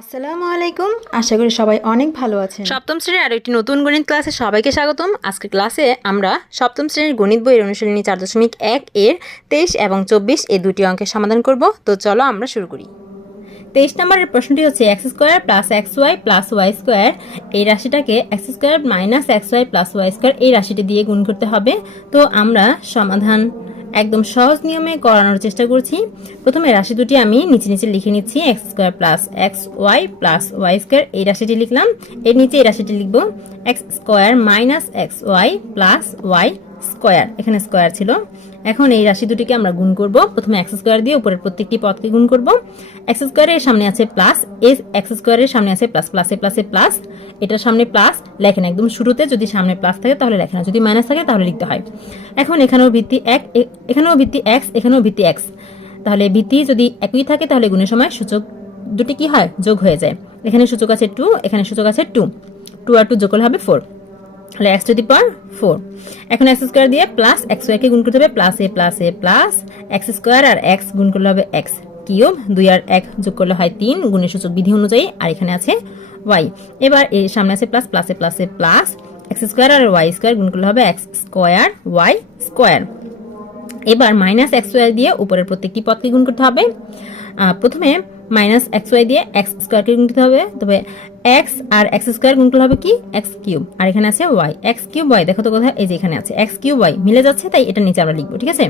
আসসালামু আলাইকুম। আশা করি সবাই অনেক ভালো আছেন। সপ্তম শ্রেণির আরও একটি নতুন গণিত ক্লাসে সবাইকে স্বাগতম। আজকের ক্লাসে আমরা সপ্তম শ্রেণির গণিত বইয়ের অনুশীলনী চার দশমিক এক এর তেইশ এবং চব্বিশ এই দুটি অঙ্কের সমাধান করব। তো চলো আমরা শুরু করি। তেইশ নম্বরের প্রশ্নটি হচ্ছে X square plus X Y plus Y square. এই রাশিটাকে X square minus X Y plus Y square এই রাশিটি দিয়ে গুণ করতে হবে। তো আমরা সমাধান একদম সহজ নিয়মে করানোর চেষ্টা করছি। প্রথমে রাশি দুটি আমি নিচে নিচে লিখে নিচ্ছি X square plus X Y plus Y square এই রাশিটি লিখলাম। এর নিচে এই রাশিটি লিখব X square minus X Y plus Y square এখানে স্কোয়ার ছিল। এখন এই রাশি দুটিকে আমরা গুণ করব। প্রথমে এক্স স্কোয়ার দিয়ে উপরের প্রত্যেকটি পদকে গুণ করব। এক্স স্কোয়ারের সামনে আছে প্লাস এস এক্স স্কোয়ারের সামনে আছে প্লাস প্লাসে প্লাসে প্লাস এটার সামনে প্লাস লেখেন একদম শুরুতে যদি সামনে প্লাস থাকে তাহলে লেখেন না যদি মাইনাস থাকে তাহলে লিখতে হয়। এখন এখানেও ভিত্তি এক এখানেও ভিত্তি এক্স এখানেও ভিত্তি এক্স তাহলে ভিত্তি যদি একই থাকে তাহলে গুণের সময় সূচক দুটি কি হয়? যোগ হয়ে যায়। এখানে সূচক আছে টু এখানে সূচক আছে টু টু আর টু যোগ করলে হবে ফোর তাহলে X to the power four এখন এক্স স্কোয়ার দিয়ে প্লাস এক্স ওয়াইকে গুণ করতে হবে plus A plus A plus X square R X গুণ করলে হবে এক্স কিউব দুই আর এক যোগ করলে হয় তিন, গুণের সূচক বিধি অনুযায়ী আর এখানে আছে ওয়াই এবার এর সামনে আছে প্লাস প্লাসে প্লাসে প্লাস এক্স স্কোয়ার আর ওয়াই স্কোয়ার গুণ করলে হবে এক্স স্কোয়ার ওয়াই স্কোয়ার এবার মাইনাস এক্স ওয়াই দিয়ে উপরের প্রত্যেকটি পদকে গুণ করতে হবে। প্রথমে মাইনাস এক্স ওয়াই দিয়ে এক্স স্কোয়ারকে গুণ করতে হবে। তবে এক্স আর এক্স স্কোয়ার গুণ করলে হবে কি? এক্স কিউব আর এখানে আছে ওয়াই এক্স কিউব ওয়াই দেখো তো কোথায়? এই যে এখানে আছে। এক্স কিউব ওয়াই মিলে যাচ্ছে, তাই এটা নিচে আমরা লিখব, ঠিক আছে?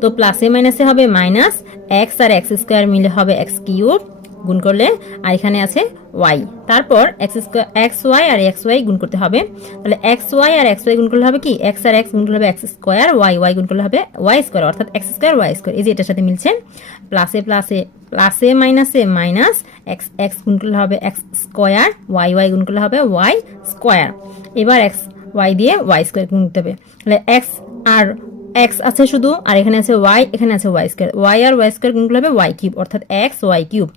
তো প্লাসে মাইনাসে হবে মাইনাস এক্স আর এক্স স্কোয়ার মিলে হবে এক্স কিউব গুণ করলে আর এখানে আছে ওয়াই তারপর এক্স স্কোয়ার এক্স ওয়াই আর এক্স ওয়াই গুণ করতে হবে। তাহলে এক্স ওয়াই আর এক্স ওয়াই গুণ করলে হবে কি? এক্স আর এক্স গুণ করলে হবে এক্স স্কোয়ার ওয়াই ওয়াই গুণ করলে হবে ওয়াই স্কোয়ার অর্থাৎ এক্স স্কোয়ার ওয়াই স্কোয়ার এই যে এটার সাথে মিলছে। প্লাসে প্লাসে প্লাসে মাইনাসে মাইনাস এক্স এক্স গুণ করলে হবে এক্স স্কোয়ার ওয়াই ওয়াই গুণ করলে হবে ওয়াই স্কোয়ার এবার এক্স ওয়াই দিয়ে ওয়াই স্কোয়ার গুণ করতে হবে। তাহলে এক্স আর এক্স আছে শুধু, আর এখানে আছে ওয়াই এখানে আছে ওয়াই স্কোয়ার ওয়াই আর ওয়াই স্কোয়ার গুণ করলে হবে ওয়াই কিউব অর্থাৎ এক্স ওয়াই কিউব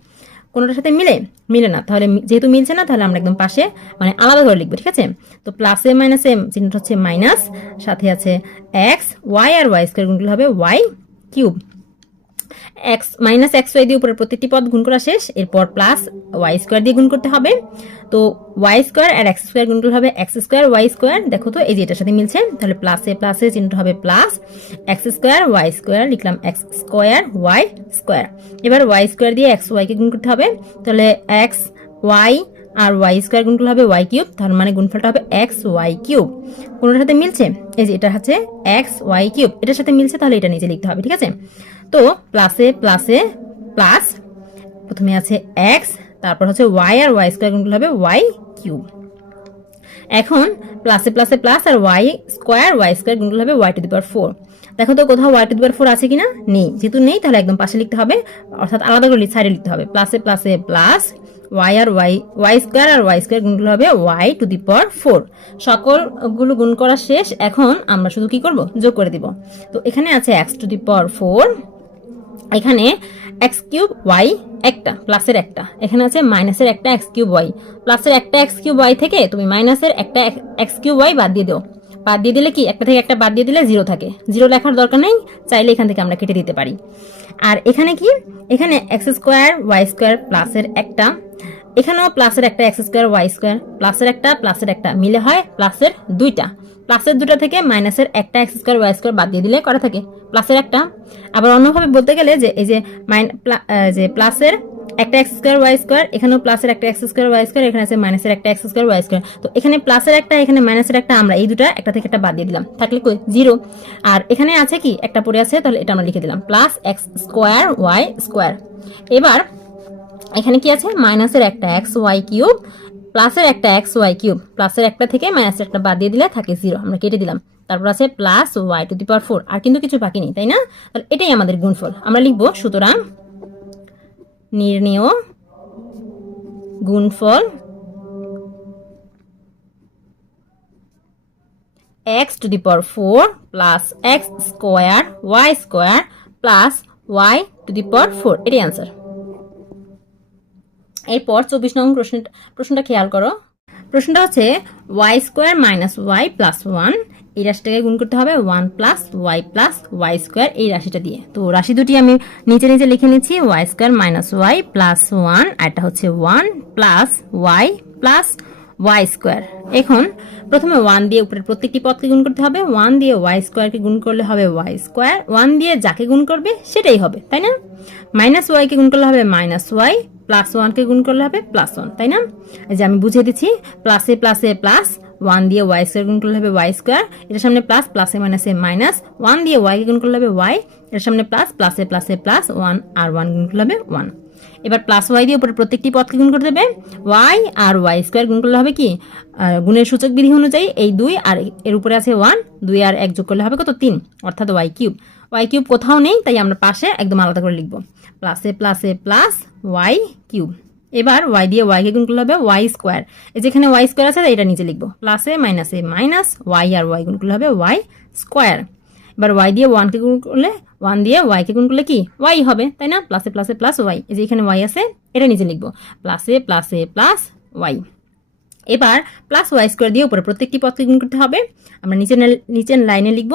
কোনোটার সাথে মিলে মিলে না। তাহলে যেহেতু মিলছে না, তাহলে আমরা একদম পাশে মানে আলাদা করে লিখব, ঠিক আছে? তো প্লাসে মাইনাসে চিহ্নটা হচ্ছে মাইনাস সাথে আছে এক্স ওয়াই আর ওয়াই স্কোয়ার গুণগুলো হবে Y cube X minus X Y দিয়ে উপরে প্রত্যেকটি পদ গুণ করা শেষ, এরপর প্লাস ওয়াই স্কোয়ার দিয়ে গুণ করতে হবে। তো ওয়াই স্কোয়ার আর এক্স স্কোয়ার গুণ করলে হবে এক্স স্কোয়ার ওয়াই স্কোয়ার দেখো তো, এই যে এটার সাথে মিলছে, তাহলে প্লাসে প্লাসে চিহ্নটা হবে plus X square Y square লিখলাম এক্স স্কোয়ার ওয়াই স্কোয়ার এবার ওয়াই স্কোয়ার দিয়ে এক্স ওয়াইকে গুণ করতে হবে। তাহলে এক্স ওয়াই আর ওয়াই স্কোয়ার গুণ করলে হবে ওয়াই কিউব তার মানে গুণফলটা হবে এক্স ওয়াই কিউব কোনোটার সাথে মিলছে? এই যে এটা হচ্ছে এক্স ওয়াই কিউব এটার সাথে মিলছে, তাহলে এটা নিচে লিখতে হবে, ঠিক আছে? তো প্লাসে প্লাসে প্লাস প্রথমে আছে এক্স তারপর হচ্ছে ওয়াই আর ওয়াই স্কোয়ার গুণ হবে ওয়াই কিউব এখন প্লাসে প্লাসে প্লাস আর ওয়াই স্কোয়ার ওয়াই স্কোয়ার গুণ হবে Y to the power four দেখো তো কোথাও Y to the power four আছে কিনা? নেই। যেহেতু নেই, তাহলে একদম পাশে লিখতে হবে, অর্থাৎ আলাদা করে সাইডে লিখতে হবে। প্লাসে প্লাসে প্লাস ওয়াই আর ওয়াই ওয়াই স্কোয়ার আর ওয়াই স্কোয়ার গুণগুলো হবে Y to the power four সকলগুলো গুণ করা শেষ। এখন আমরা শুধু কি করব? যোগ করে দিব। তো এখানে আছে X to the power four এখানে এক্স কিউব ওয়াই একটা প্লাসের একটা। এখানে আছে মাইনাসের একটা এক্স কিউব ওয়াই প্লাসের একটা এক্স কিউব ওয়াই থেকে তুমি মাইনাসের একটা এক্স কিউব ওয়াই বাদ দিয়ে দাও। বাদ দিয়ে দিলে কি? একটা থেকে একটা বাদ দিয়ে দিলে জিরো থাকে। জিরো লেখার দরকার নেই, চাইলে এখান থেকে আমরা কেটে দিতে পারি। আর এখানে কি? এখানে এক্স স্কোয়ার ওয়াই স্কোয়ার প্লাসের একটা। এখানেও প্লাসের একটা এক্স স্কোয়ার, ওয়াই স্কোয়ার, প্লাসের একটা প্লাসের একটা মিলে হয় প্লাসের দুইটা। প্লাসের দুটা থেকে মাইনাসের একটা এক্স স্কোয়ার, ওয়াই স্কোয়ার বাদ দিয়ে দিলে করা থাকে। প্লাসের একটা। আবার অন্যভাবে বলতে গেলে যে এই যে মাইন যে প্লাসের একটা এক্স স্কোয়ার, ওয়াই স্কোয়ার, এখানেও প্লাসের একটা এক্স স্কোয়ার, ওয়াই স্কোয়ার, এখানে আছে মাইনাসের একটা এক্স স্কোয়ার, ওয়াই স্কোয়ার। তো এখানে প্লাসের একটা, এখানে মাইনাসের একটা, আমরা এই দুটা একটা থেকে একটা বাদ দিয়ে দিলাম। থাকলে কই? জিরো। আর এখানে আছে কি? একটা পড়ে আছে, তাহলে এটা আমরা লিখে দিলাম। Plus X square, Y square. এবার এখানে কি আছে? মাইনাসের একটা এক্স ওয়াই কিউব, প্লাসের একটা এক্স ওয়াই কিউব। প্লাসের একটা থেকে মাইনাসের একটা বাদ দিয়ে দিলে থাকে জিরো আমরা কেটে দিলাম। তারপর আছে plus Y to the power four আর কিন্তু কিছু বাকি নেই, তাই না? তাহলে এটাই আমাদের গুণফল। আমরা লিখব, সুতরাং নির্ণেয় গুণফল X to the power four plus X square Y square plus Y to the power four এটাই আনসার এরপর চব্বিশ নং প্রশ্নটা প্রশ্নটা খেয়াল করো। প্রশ্নটা হচ্ছে Y square minus Y plus one এই রাশিটাকে গুণ করতে হবে one plus Y plus Y square এই রাশিটা দিয়ে। তো রাশি দুটি আমি নিচে নিচে লিখে নিচ্ছি Y square minus Y plus one আর এটা হচ্ছে one plus Y plus Y square এখন প্রথমে ওয়ান দিয়ে উপরের প্রত্যেকটি পদকে গুণ করতে হবে ওয়ান দিয়ে ওয়াই স্কোয়ারকে গুণ করলে হবে ওয়াই স্কোয়ার ওয়ান দিয়ে যাকে গুণ করবে সেটাই হবে, তাই না? মাইনাস ওয়াইকে গুণ করলে হবে মাইনাস ওয়াই প্লাস ওয়ানকে গুণ করলে হবে প্লাস ওয়ান তাই না? যে আমি বুঝিয়ে দিচ্ছি প্লাসে প্লাসে প্লাস ওয়ান দিয়ে ওয়াই স্কোয়ার গুণ করলে হবে ওয়াই স্কোয়ার এটার সামনে প্লাস প্লাসে মাইনাসে মাইনাস ওয়ান দিয়ে ওয়াইকে গুণ করলে হবে ওয়াই এর সামনে প্লাস প্লাসে প্লাসে প্লাস ওয়ান আর ওয়ান গুণ করলে হবে ওয়ান এবার প্লাস ওয়াই দিয়ে উপরে প্রত্যেকটি পদকে গুণ করতে হবে ওয়াই আর ওয়াই স্কোয়ার গুণ করলে হবে কি? গুণের সূচক বিধি অনুযায়ী এই দুই আর এর উপরে আছে ওয়ান দুই আর এক যোগ করলে হবে কত? তিন, অর্থাৎ ওয়াই কিউব ওয়াই কিউব কোথাও নেই, তাই আমরা পাশে একদম আলাদা করে লিখব। প্লাসে প্লাসে প্লাস ওয়াই কিউব এবার ওয়াই দিয়ে ওয়াইকে গুণ করলে হবে ওয়াই স্কোয়ার এই যেখানে ওয়াই স্কোয়ার আছে, তাই এটা নিচে লিখব। প্লাসে মাইনাসে মাইনাস ওয়াই আর ওয়াই গুণ করলে হবে ওয়াই স্কোয়ার এবার ওয়াই দিয়ে ওয়ানকে গুণ করলে ওয়ান দিয়ে ওয়াইকে গুণ করলে কি? ওয়াই হবে, তাই না? প্লাসে প্লাসে প্লাস ওয়াই এই যে এখানে ওয়াই আছে, এটা নিচে লিখব। প্লাসে প্লাসে প্লাস ওয়াই এবার প্লাস ওয়াই স্কোয়ার দিয়ে উপরে প্রত্যেকটি পদকে গুণ করতে হবে। আমরা নিচের নিচের লাইনে লিখব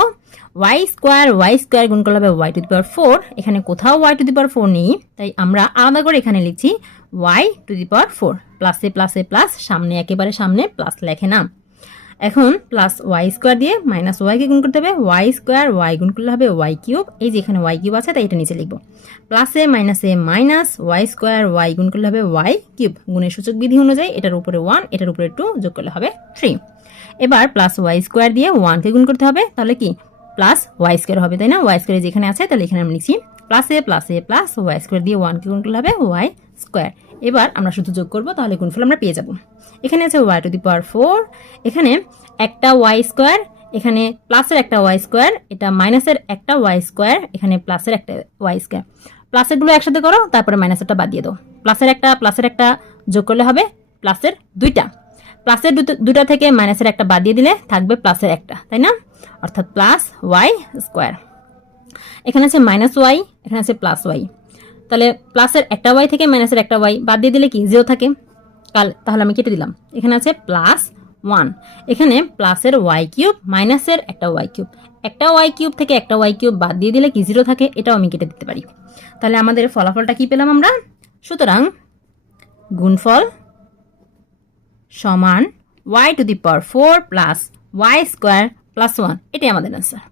ওয়াই স্কোয়ার ওয়াই স্কোয়ার গুণ করলে হবে Y to the power four এখানে কোথাও Y to the power four নেই, তাই আমরা আলাদা করে এখানে লিখছি Y to the power four প্লাসে প্লাসে প্লাস সামনে একেবারে সামনে প্লাস লেখে না। এখন প্লাস ওয়াই স্কোয়ার দিয়ে মাইনাস ওয়াইকে গুণ করতে হবে ওয়াই স্কোয়ার ওয়াই গুণ করলে হবে ওয়াই কিউব এই যে এখানে ওয়াই কিউব আছে, তাই এটা নিচে লিখব। প্লাসে মাইনাসে মাইনাস ওয়াই স্কোয়ার ওয়াই গুণ করলে হবে ওয়াই কিউব গুণের সূচক বিধি অনুযায়ী এটার উপরে ওয়ান এটার উপরে টু যোগ করলে হবে থ্রি এবার প্লাস ওয়াই স্কোয়ার দিয়ে ওয়ানকে গুণ করতে হবে, তাহলে কি? প্লাস ওয়াই স্কোয়ার হবে, তাই না? ওয়াই স্কোয়ার যেখানে আছে, তাহলে এখানে আমি লিখছি প্লাসে প্লাসে প্লাস ওয়াই স্কোয়ার দিয়ে ওয়ানকে গুণ করলে হবে ওয়াই স্কোয়ার। এবার আমরা শুধু যোগ করব, তাহলে গুণফল আমরা পেয়ে যাব। এখানে আছে y to the power four এখানে একটা ওয়াই স্কোয়ার, এখানে প্লাসের একটা ওয়াই স্কোয়ার, এটা মাইনাসের একটা ওয়াই স্কোয়ার, এখানে প্লাসের একটা ওয়াই স্কোয়ার। প্লাসেরগুলো একসাথে করো, তারপরে মাইনাসেরটা বাদ দিয়ে দাও। প্লাসের একটা প্লাসের একটা যোগ করলে হবে প্লাসের দুইটা। প্লাসের দুটো- থেকে মাইনাসের একটা বাদ দিয়ে দিলে থাকবে প্লাসের একটা, তাই না? অর্থাৎ প্লাস ওয়াই স্কোয়ার। এখানে আছে মাইনাস ওয়াই এখানে আছে প্লাস ওয়াই তাহলে প্লাসের একটা ওয়াই থেকে মাইনাসের একটা ওয়াই বাদ দিয়ে দিলে কি? জিরো থাকে। কাল, তাহলে আমি কেটে দিলাম। এখানে আছে প্লাস ওয়ান এখানে প্লাসের ওয়াই কিউব মাইনাসের একটা ওয়াই কিউব একটা ওয়াই কিউব থেকে একটা ওয়াই কিউব বাদ দিয়ে দিলে কি জিরো থাকে? এটাও আমি কেটে দিতে পারি। তাহলে আমাদের ফলাফলটা কি পেলাম আমরা? সুতরাং গুণফল সমান y to the power four plus y square plus one এটাই আমাদের অ্যান্সার